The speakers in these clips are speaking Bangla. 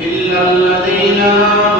إلا الذين آمنوا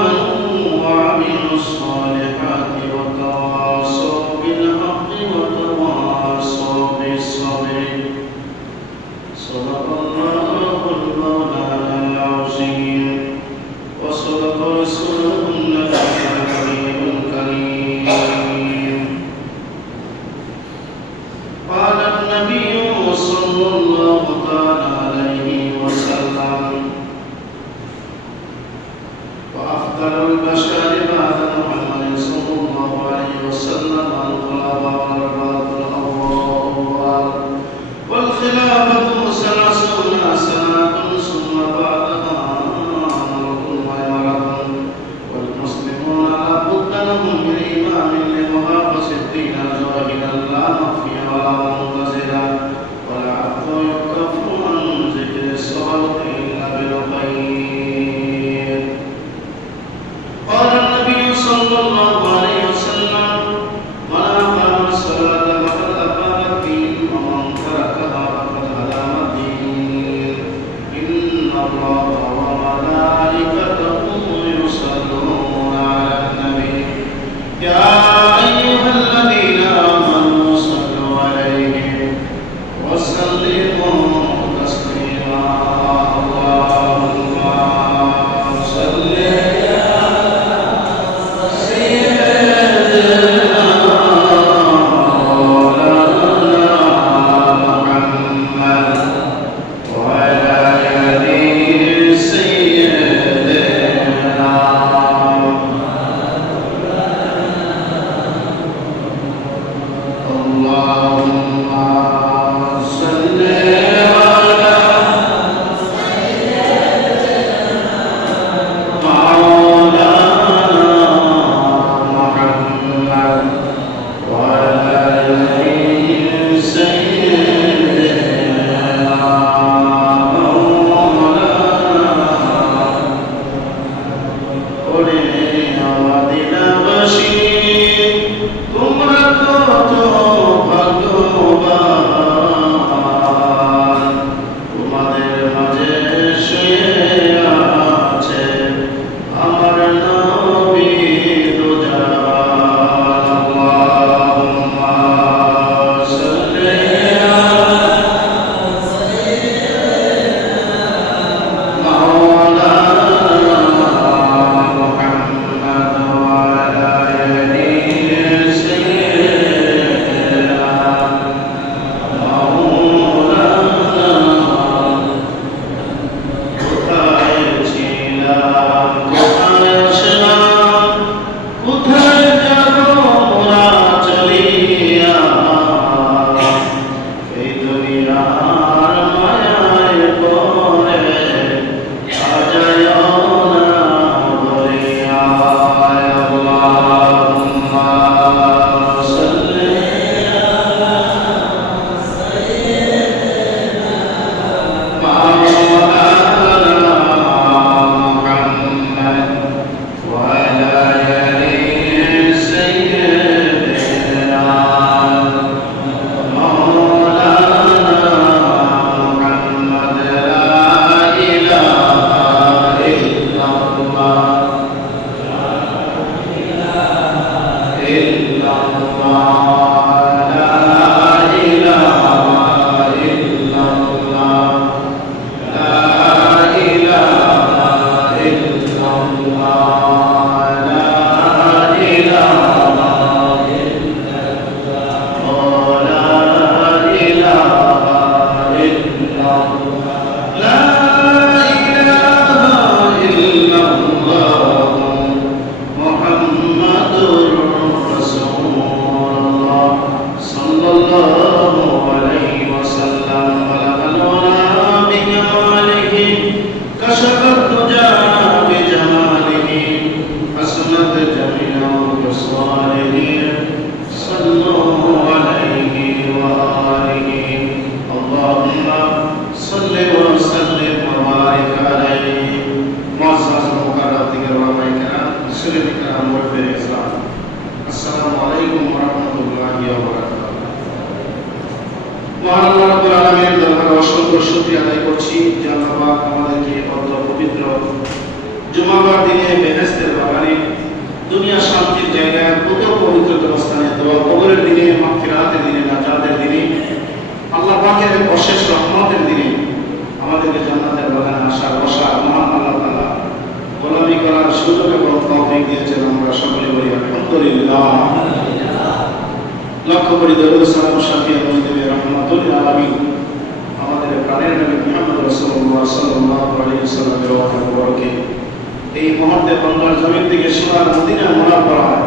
এই মুহূর্তে বাংলার জমিন থেকে সোনার মদিনা মোড়ার করা হয়।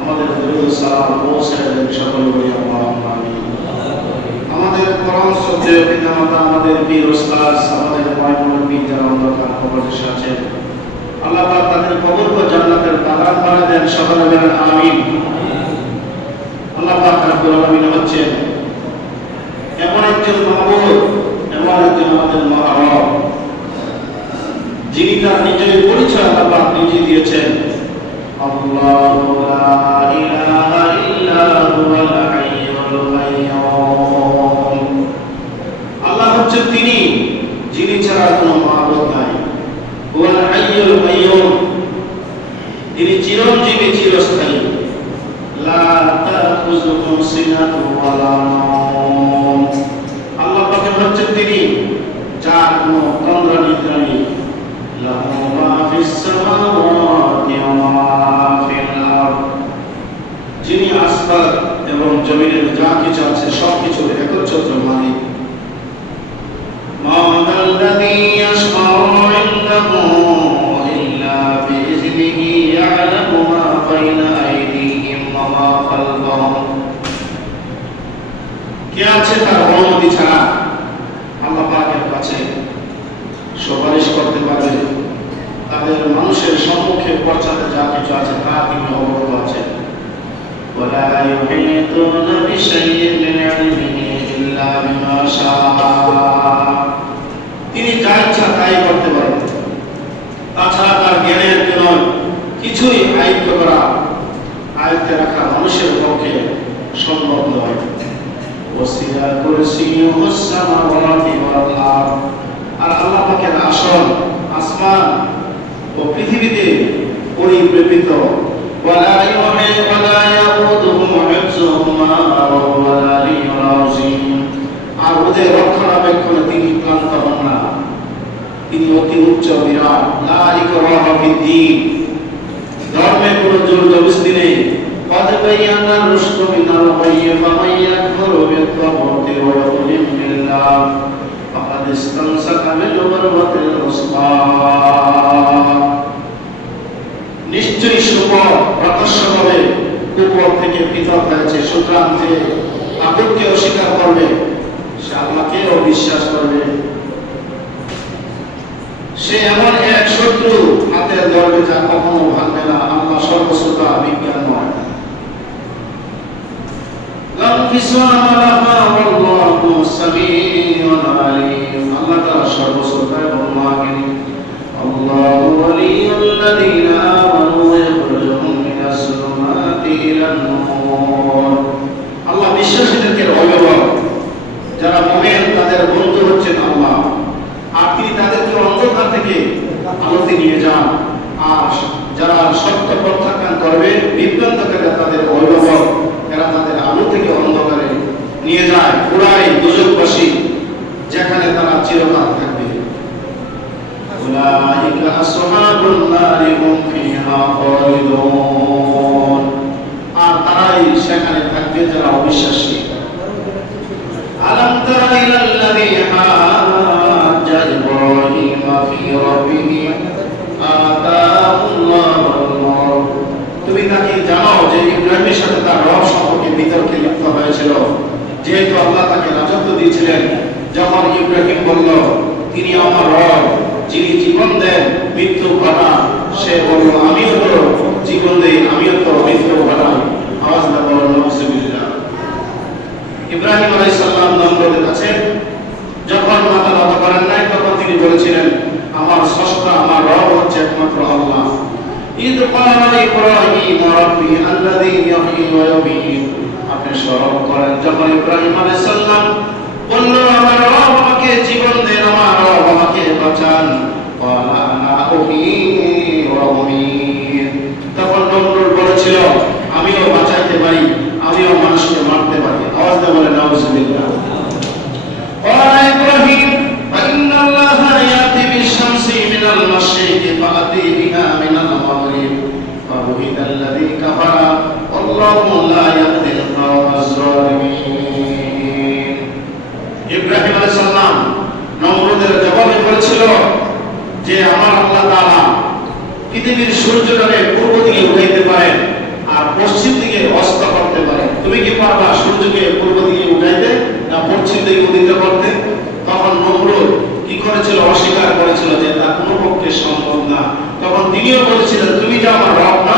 আমাদের সালাম সকলে বলি আমাদের পরম শ্রদ্ধেয় পিতামাতা, আমাদের বীর ওস্তাদ, আমাদের যারা অন্ধকার আছেন আল্লাহ পাক তাদের কবরকে জান্নাতের বাগান বানিয়ে দেন সকলে বলেন আমিন। আল্লাহ পাক রব্বুল আলামিন হচ্ছেন এমন একজন এমন একজন আমাদের মহারব। যিনি তার নিজের পরিচয় আল্লাহ নিজে দিয়েছেন। আল্লাহু হচ্ছেন তিনি যিনি ছাড়া কোনো মাহবুব নাই। তিনি চিরঞ্জীবী চিরস্থায়ী। লা তাখুযুহু সিনাতু ওয়ালা নাওম আল্লাহ পাকের হচ্ছেন তিনি যার কোনো তন্দ্রা নিদ্রা নেই লাহু মা ফিস সামাওয়াতি ওয়া মা ফিল আরদ যিনি আসমান এবং জমিনের যা কিছু আছে আয়ত্তে রাখা মানুষের পক্ষে সম্ভব নয়। ওসিয়া কুরসিয়ুহু সামাওয়াতি ওয়াল আরদ আর আল্লাহ পাকের আসন, আসমান ও পৃথিবীতে পরিপ্রেপিত রক্ষণাবেক্ষণে তিনি ক্লান্ত হন না। তিনি অতি উচ্চ বিরাট। ধর্মে কোনো জোর জবরদস্তি নেই। قد بينا الرشد من الغي فمن يكفر بالطاغوت ويؤمن بالله فقد استمسك بالعروة الوثقى নিশ্চয়ই সুপর প্রকাশ্যভাবে উপর থেকে পৃথক হয়েছে সুতরাং যে আদরকে অস্বীকার করবে সে আল্লাহকে অবিশ্বাস করবে সে এমন এক শত্রু হাতের ধরবে যা কখনো ভাঙবে না যারা সত্য প্রত্যাখ্যান করবে বিভ্রান্তকারীরা তাদের অভিভাবক আমাদের আলো থেকে অন্ধকারে নিয়ে যায় পুরাই দুজকবাসী যেখানে তারা চিরকাল থাকবে। আর তারাই সেখানে থাকবে যারা অবিশ্বাসী। আলম সাথে তার রব সম্পর্কে বিতর্কে লিপ্ত হয়েছিল। যেহেতু আল্লাহ তাকে রাজত্ব দিয়েছিলেন, যখন ইব্রাহিম বলল, তিনি আমার রব, যিনি জীবন দেন, মৃত্যু ঘটান সে বলল, আমিও তো জীবন দেই, আমিও তো মৃত্যু ঘটান আওয়াজ না বলো নবসুবিল্লাহ ইব্রাহিম আলাইহিস সালাম নমরুদের কাছে যখন মাথা নত করেন নাই, তখন তিনি বলেছিলেন, আমার স্রষ্টা, আমার রব হচ্ছে একমাত্র আল্লাহ। ঈদ قال ইব্রাহিম রাব্বি আল্লাযী ইহয়ী ওয়া ইউমীত আপনি স্মরণ করেন যখন ইব্রাহিম আলাইহিস সালাম বলল আমার রব আমাকে জীবন দেন আমার রব আমাকে বাঁচান قال انا احيي وأميت তখন নমরুদ বলেছিল আমিও বাঁচাইতে পারি আমিও মানুষকে মারতে পারি আওয়াজ দিয়ে বলে নাউজুবিল্লাহ والله لا يهدي القوم الظالمين ইব্রাহিম আলাইহিস সালাম নমরুদের জবাবে বলেছিল যে আমার আল্লাহ তাআলা পৃথিবীর সূর্যটাকে পূর্ব দিকে উঠাইতে পারেন আর পশ্চিম দিকে অস্ত করতে পারেন তুমি কি পারবা সূর্যকে পূর্ব দিকে উঠাইতে না পশ্চিম দিকে উদিত করতে তখন নমরুদ কি করেছিল অস্বীকার করেছিল যে তা কোনো পক্ষে সম্ভব না তখন তিনিও বলেছিলেন তুমি যে আমার রব না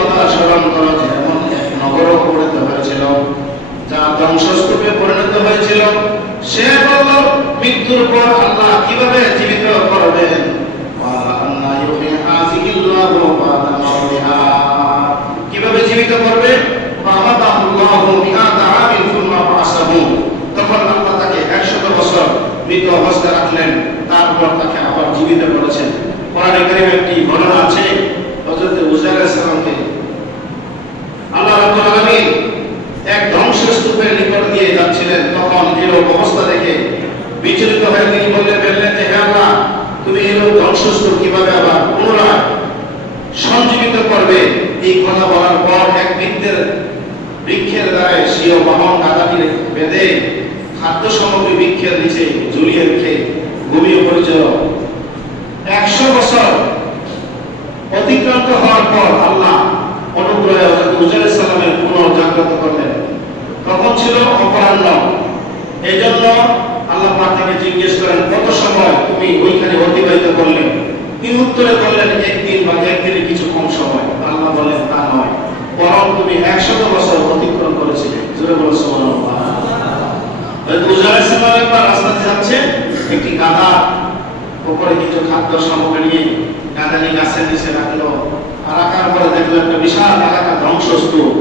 কথা স্মরণ করো যে এমন এক নগর পরিণত হয়েছিল যা ধ্বংসস্তূপে পরিণত হয়েছিল। সে বলল মৃত্যুর পর আল্লাহ কীভাবে জীবিত করবেন। কীভাবে জীবিত করবে? বছর মৃত অবস্থায় রাখলেন। তারপর তাকে আবার জীবিত করেছেন। কোরআনে আছে হযরত উজাইর আলাইহিস সালামকে আল্লাহ রাব্বুল আলামিন এক ধ্বংসস্তূপের নিকট দিয়ে যাচ্ছিলেন অবস্থা দেখে বিচলিত হয়ে তিনি যে হে আল্লাহ, তুমি এরকম ধ্বংসস্তূপ কীভাবে আবার পুনরায় সঞ্জীবিত করবে? এই কথা বলার পর এক বৃদ্ধের, বৃক্ষের দ্বারায় গাদাটি বেঁধে খাদ্য সামগ্রী বৃক্ষের নিচে ঝুলিয়ে রেখে ঘুমিয়ে পড়েছিল। একশো বছর অতিক্রান্ত হওয়ার পর আল্লাহ অনুগ্রহে উজাইর সালামের পুনর্জাগ্রত করলেন। তখন ছিল অপরাহ্ন। এই জন্য আল্লাহ তাকে জিজ্ঞেস করেন, কত সময় তুমি ওইখানে অতিবাহিত করলে? তিনি উত্তরে বললেন একদিন বা একদিনের কিছু কম সময়। আল্লাহ বলেন তা নয়। বরং তুমি একশত বছর অতিক্রম করেছিলে। জোরে বলো সালাম একবার রাস্তাতে যাচ্ছে, একটি গাধা উপরে কিছু খাদ্য সামগ্রী নিয়ে গাদালি গাছের নিচে রাখল। আর রাখার পরে দেখল একটা বিশাল এলাকা ধ্বংসস্তূপ।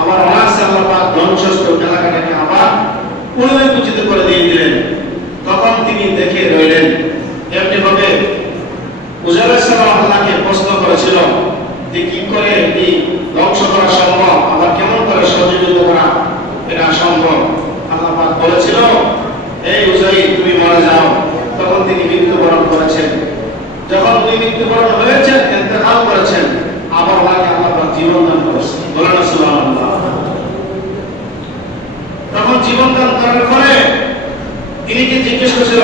আবার অনার্সে পাক ধ্বংসস্তূপ এলাকাটাকে আবার পুনরুজ্জীবিত করে দিয়ে দিলেন। তখন তিনি দেখে রইলেন এমনি ভাবে আল্লাহকে প্রশ্ন করেছিল যে কি করে এই ধ্বংস করা সম্ভব? আবার কেমন করে সহযোগিতা করা এটা সম্ভব? আল্লাহ বলেছিল, এই উজাই তুমি মারা যাও। তখন তিনি মৃত্যুবরণ করেছেন। যখন তিনি মৃত্যুবরণ হয়েছেন ইন্তেকাল করেছেন, আবার ওনাকে আল্লাহ জীবন দান করেছেন। বলেন সুবহানাল্লাহ জীবন দান করার পরে তিনি কি জিজ্ঞেস করেছিল,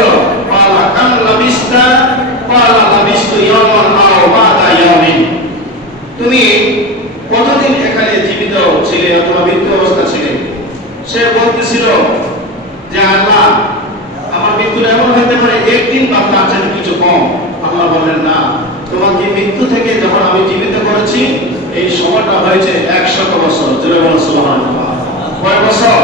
পালা লাবিস্তা, পালা ইয়ামান আও ইয়ামিন তুমি কতদিন এখানে জীবিত ছিলে অথবা মৃত্যু অবস্থা ছিলে? সে বলতেছিল যে, আল্লাহ, আমার মৃত্যুটা এমন হতে পারে, একদিন বা তার চাইতে কিছু কম। আল্লাহ বললেন, না, তোমাকে মৃত্যু থেকে যখন আমি জীবিত করেছি, এই সময়টা হয়েছে একশত বছর। জোরে বলো কয় বছর?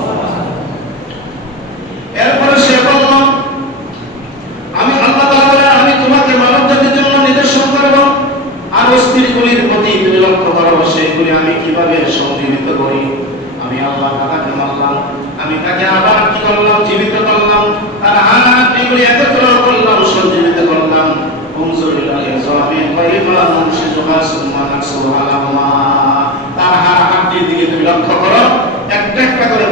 সেগুলির প্রতি তুমি লক্ষ্য করো, সেগুলি আমি কীভাবে সংযমিত করি? আমি আল্লাহ তাকে মানলাম, আমি তাকে আবার কি করলাম? জীবিত করলাম। তার আনার এগুলি করলাম, সঞ্জীবিত করলাম। তার একটা একটা করে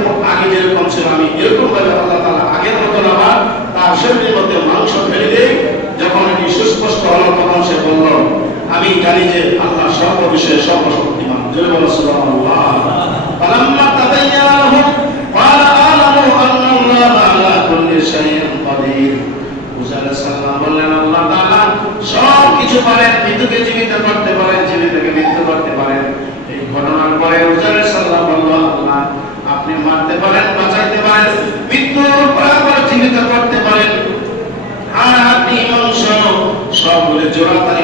যেরকম আমি এরকম আগের মতন শরীরের মধ্যে মাংস ফেলে দেয় যখন এটি সুস্পষ্ট তখন সে বলল আমি জানি যে আল্লাহ সর্ববিষয়ে সর্বশক্তিমান। জয় বলা, সুবহানাল্লাহ। ক্বালা আলামু আলা কুল্লি শাইইন বললেন, আল্লাহ তাআলা সব কিছু পারেন, মৃত্যুকে জীবিত করতে পারেন, জীবিতকে মৃত্যু করতে পারেন। এই ঘটনার পরে হুযারা সাল্লাল্লাহু আল্লাহ আপনি মারতে পারেন, বাঁচাইতে পারেন, মৃত্যুর পর জীবিত করতে পারেন। আর আপনি মানুষ সবগুলো জোড়া তালি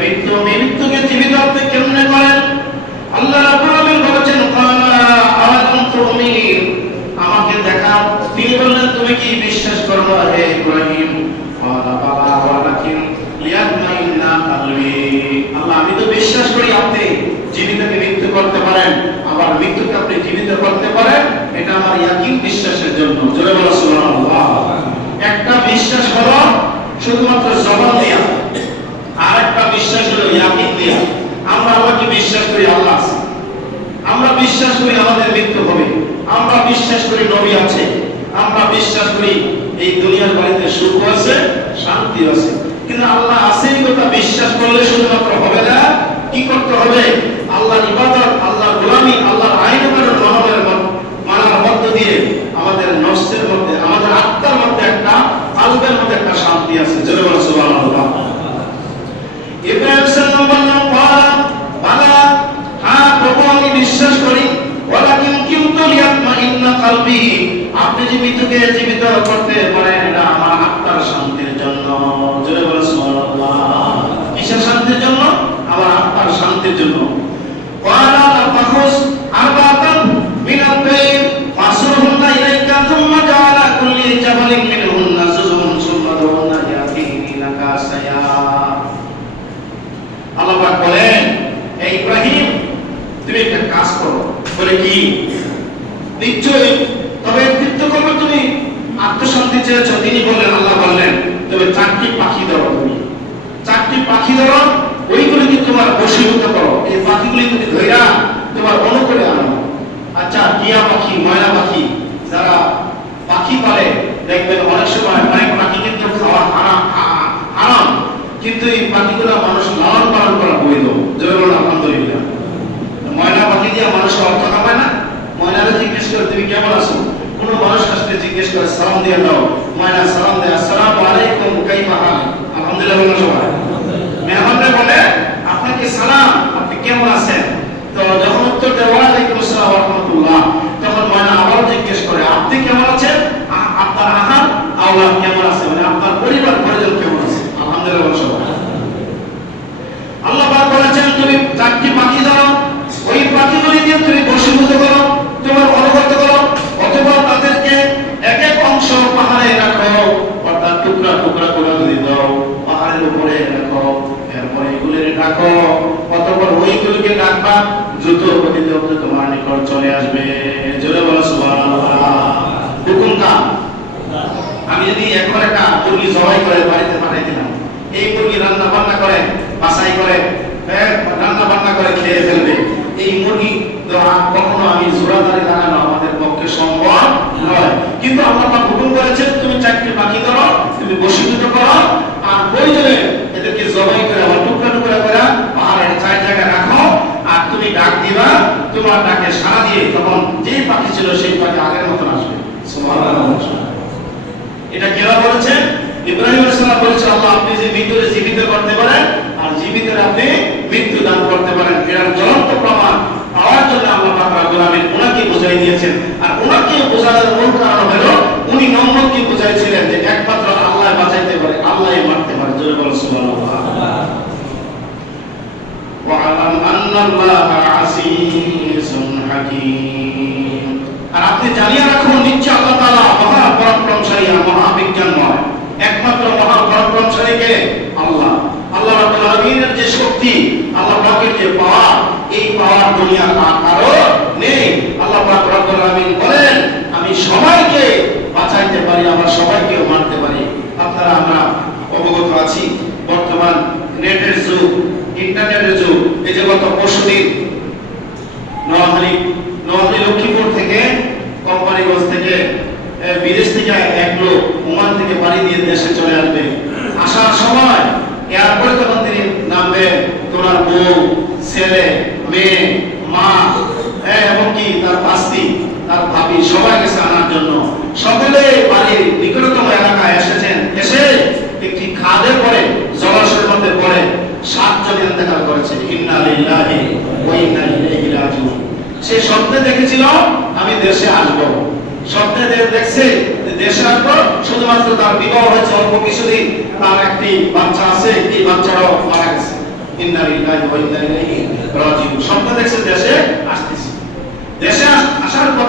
বিশ্বাস করো শুধুমাত্র জবান দিয়ে।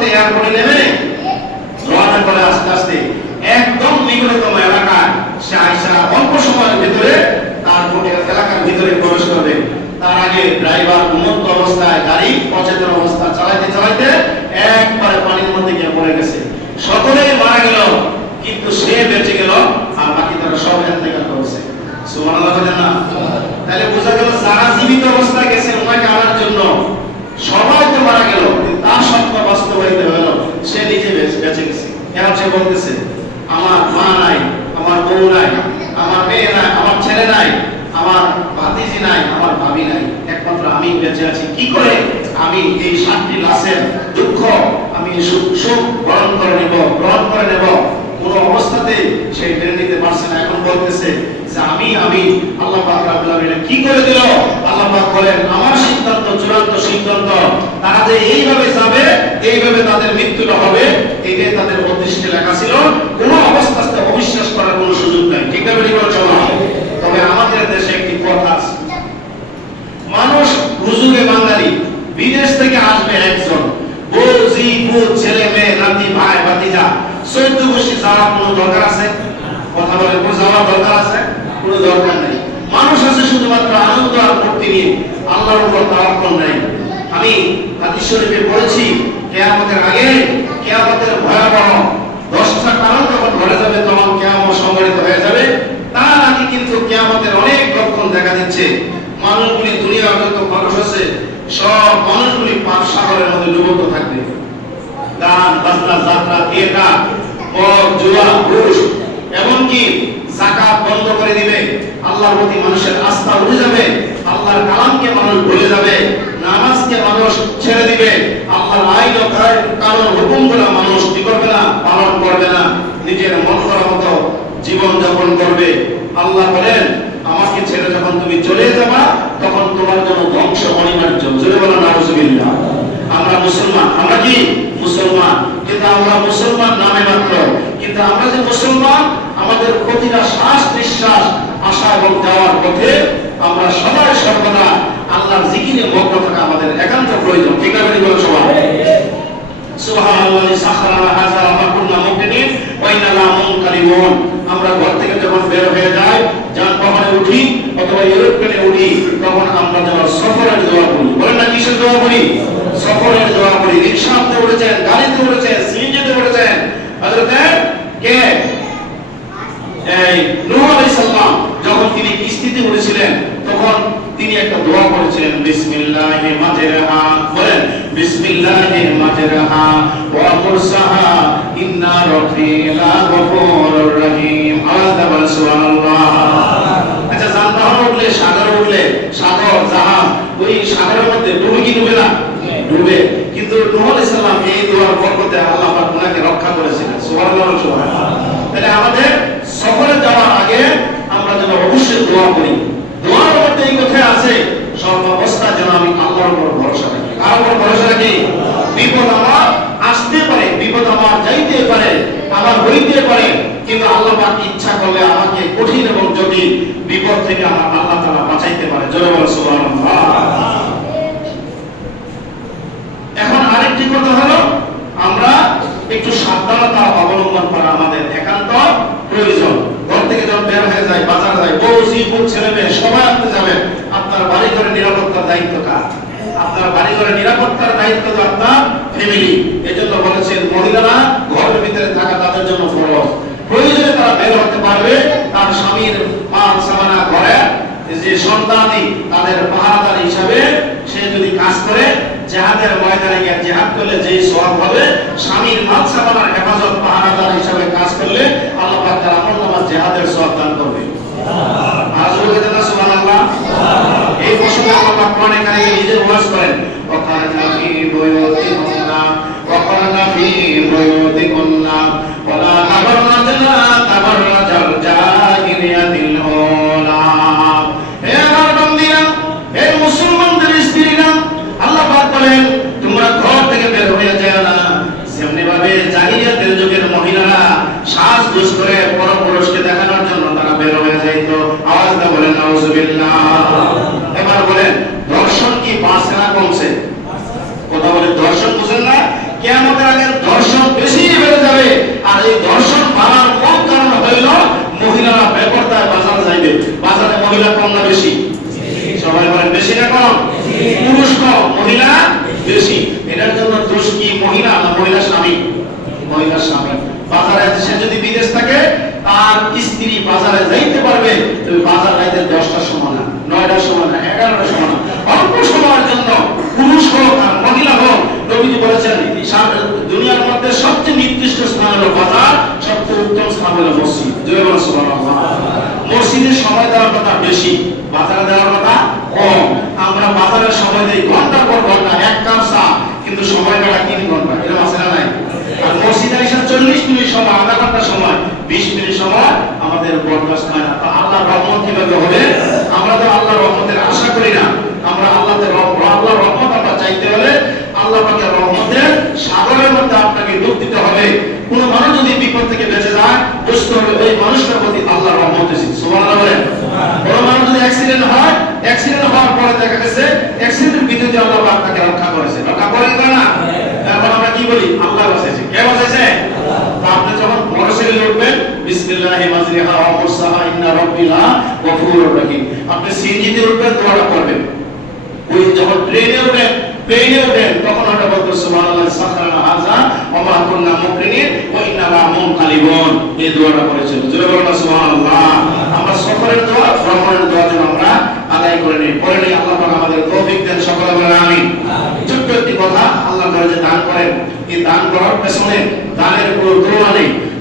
tem árvore, né? রাব্বুল কি মানুষ হুজুগে বাঙালি, বিদেশ থেকে আসবে একজন। ছেলে, মেয়ে, নাতি, ভাই, ভাতিজা, চৈদ্দ গোষ্ঠী যাওয়ার কোনো দরকার আছে? কথা বলে দরকার আছে? কোনো দরকার নেই মানুষ আছে শুধুমাত্র আনন্দ নিয়ে আল্লাহর উপর তাওয়াক্কুল নাই। আমি হাদিস শরীফে পড়েছি, কিয়ামতের আগে, কিয়ামতের ভয়াবহ দশটা কারণ যখন ঘটে যাবে, তখন কিয়ামত সংগঠিত হয়ে যাবে। তার আগে কিন্তু কিয়ামতের অনেক লক্ষণ দেখা দিচ্ছে। মানুষগুলি দুনিয়ার যত মানুষ আছে, সব মানুষগুলি পাপ সাগরের মধ্যে ডুবত থাকবে। গান, বাজনা, যাত্রা মদ জুয়া, ঘুষ, এমনকি জাকাত বন্ধ করে আল্লাহর প্রতি মানুষের আস্থা যাবে, আল্লাহর কালামকে মানুষ ভুলে যাবে, নামাজকে মানুষ ছেড়ে দিবে, আল্লাহর আইন ও মানুষ কি করবে না? পালন করবে না। নিজের মন করার মতো জীবন যাপন করবে। আল্লাহ বলেন, আমাকে ছেড়ে যখন তুমি চলে যাবা, তখন তোমার জন্য ধ্বংস অনিবার্য। জোরে বলো নাউজুবিল্লাহ আমরা মুসলমান। আমরা কি? মুসলমান। কিন্তু আমরা মুসলমান নামে মাত্র। কিন্তু আমরা যে মুসলমান, আমাদের প্রতিটা শ্বাস নিঃশ্বাস আসা এবং যাওয়ার পথে আমরা সবাই সর্বদা আল্লাহর জিকিরে মগ্ন থাকা আমাদের একান্ত প্রয়োজন। ঠিক আছে সবাই আমরা ঘর থেকে যখন বের হয়ে যাই যানবাহনে উঠি অথবা এরোপ্লেনে উঠি, তখন আমরা যেন সফরের দোয়া করি। বলেন না কিসের দোয়া করি? সফরের দোয়া করি। রিক্সাতে উঠেছেন, গাড়িতে উঠেছেন, সিএনজিতে উঠেছেন। কে এই নূহ আলাইহিস সালাম যখন তিনি কিস্তিতে উঠেছিলেন তখন তিনি একটা দোয়া করেছিলেন বিসমিল্লাহি মাজরাহা বলেন বিসমিল্লাহি মাজরাহা ওয়া মুরসাহা ইন্না রাব্বি লা গফুরুর রহিম আওয়াজ দাও বলেন সুবহানাল্লাহ আচ্ছা যানবাহন উঠলে সাগর উঠলে সাগর জাহাজ ওই সাগরের মধ্যে ডুবে কি ডুবে না ডুবে কিন্তু নূহ আলাইহিস সালাম এই দোয়ার বরকতে আল্লাহ পাক ওনাকে রক্ষা করেছিলেন। সুবহানাল্লাহ সুবহানাল্লাহ। তাহলে আমাদের সফরে যাওয়ার আগে আমরা যেন অবশ্যই দোয়া করি। দোয়ার মধ্যে এই কথা আছে যেন আমি আল্লাহর উপর ভরসা রাখি। কার উপর ভরসা রাখি? বিপদ আমার আসতে পারে, বিপদ আমার যাইতে পারে, আমার হইতে পারে, কিন্তু আল্লাহ পাক ইচ্ছা করলে আমাকে কঠিন এবং জটিল বিপদ থেকে আমার আল্লাহ তাআলা বাঁচাইতে কিন্তু সময় কাটা তিন ঘণ্টা। এরকম আছে না নাই? আর মসজিদে এসে চল্লিশ মিনিট সময়, আধা ঘণ্টা সময়। বিশ মিনিট সময় আমাদের বরদাস্ত হয় না। তো আল্লাহর রহমত কীভাবে হবে? আমরা তো আল্লাহর রহমতের আশা করি না। আমরা আল্লাহর আল্লাহর রহমত আমরা চাইতে হলে আল্লাহ পাকের রহমতের সাগরের মধ্যে আপনাকে ডুব দিতে হবে। কোন মানুষ যদি বিপদ থেকে বেঁচে যায় বুঝতে হবে ওই মানুষটার প্রতি আল্লাহর রহমত এসেছে সুবহানাল্লাহ বলেন। কোন মানুষ যদি অ্যাক্সিডেন্ট হয় অ্যাক্সিডেন্ট হওয়ার পরে দেখা গেছে অ্যাক্সিডেন্টের ভিতরে আল্লাহ তাকে রক্ষা করেছে। রক্ষা করে কি করে না? এখন আমরা কি বলি? আল্লাহ বাঁচাইছে কে বাঁচাইছে আপনি যখন মোটরসাইকেলে উঠবেন বিসমিল্লাহি মাজরিহা ওয়া মুরসাহা ইন্না রাব্বিলা গফুরুর রহিম। আপনি সিএনজিতে উঠবেন দোয়াটা করবেন ওই যখন ট্রেনে উঠেন প্লেনে উঠেন তখন ওটা বলতো সুবহানাল্লাহ সাখারানা হাযা ওয়া মা কুননা মুকরিনিন ওয়া ইন্না লা মুনকালিবুন। এই দোয়াটা করেছিল জোরে বলুন সুবহানাল্লাহ। আমরা সফরের দোয়া ভ্রমণের দোয়া যেন আমরা আদায় করে নিন পরে নিয়ে আল্লাহ আমাদের তৌফিক দেন সকলে আমরা আমি ছোট্ট একটি কথা আল্লাহ করে যে দান করেন। এই দান করার পেছনে দানের কোনো তুলনা নেই।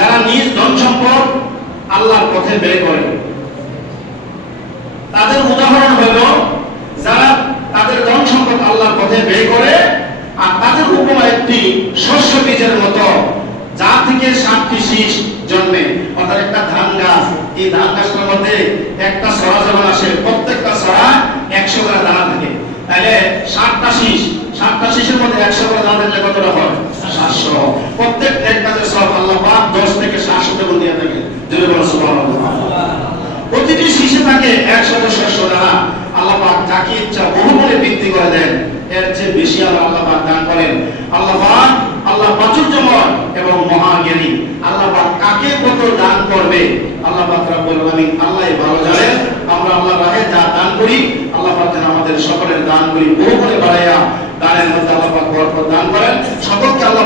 যারা নিজ ধন সম্পদ আল্লাহর পথে ব্যয় করে তাদের উদাহরণ হলো, যারা তাদের ধন সম্পদ আল্লাহর পথে ব্যয় করে, আর তাদের উপমা একটি শস্য বীজের মতো, যা থেকে সাতটি শীষ জন্মে। অর্থাৎ একটা ধান গাছ, এই ধান গাছটার মধ্যে একটা সরা যখন আসে, প্রত্যেকটা সরা একশো করে দানা থাকে। তাহলে ষাটটা শীষ ষাটটা শীষের মধ্যে একশো করে দানা থাকলে কতটা হয়? সাতশো। প্রত্যেক এক কাজের সব আল্লাহ পাক দশ থেকে সাতশো দেবন দিয়ে থাকে। যদি বলো, সুবহানাল্লাহ। প্রতিটি শীষে থাকে একশত শস্য দ্বারা আল্লাহ পাক যাকে ইচ্ছা বহুগুণে বৃদ্ধি করে দেন। এর চেয়ে বেশি আল্লাহ আল্লাহ পাক দান করেন। আল্লাহ পাক, আল্লাহ প্রাচুর্যময় এবং মহাজ্ঞানী। আল্লাহ পাক কাকে কত দান করবে? আল্লাহ পাক রব্বুল আল্লাহই ভালো জানেন। আমরা আল্লাহ রাহে যা দান করি আল্লাহ আমাদের সকলের দানগুলি বহুগুণে বাড়াইয়া দানের মধ্যে আল্লাহ দান করেন। সকলকে আল্লাহ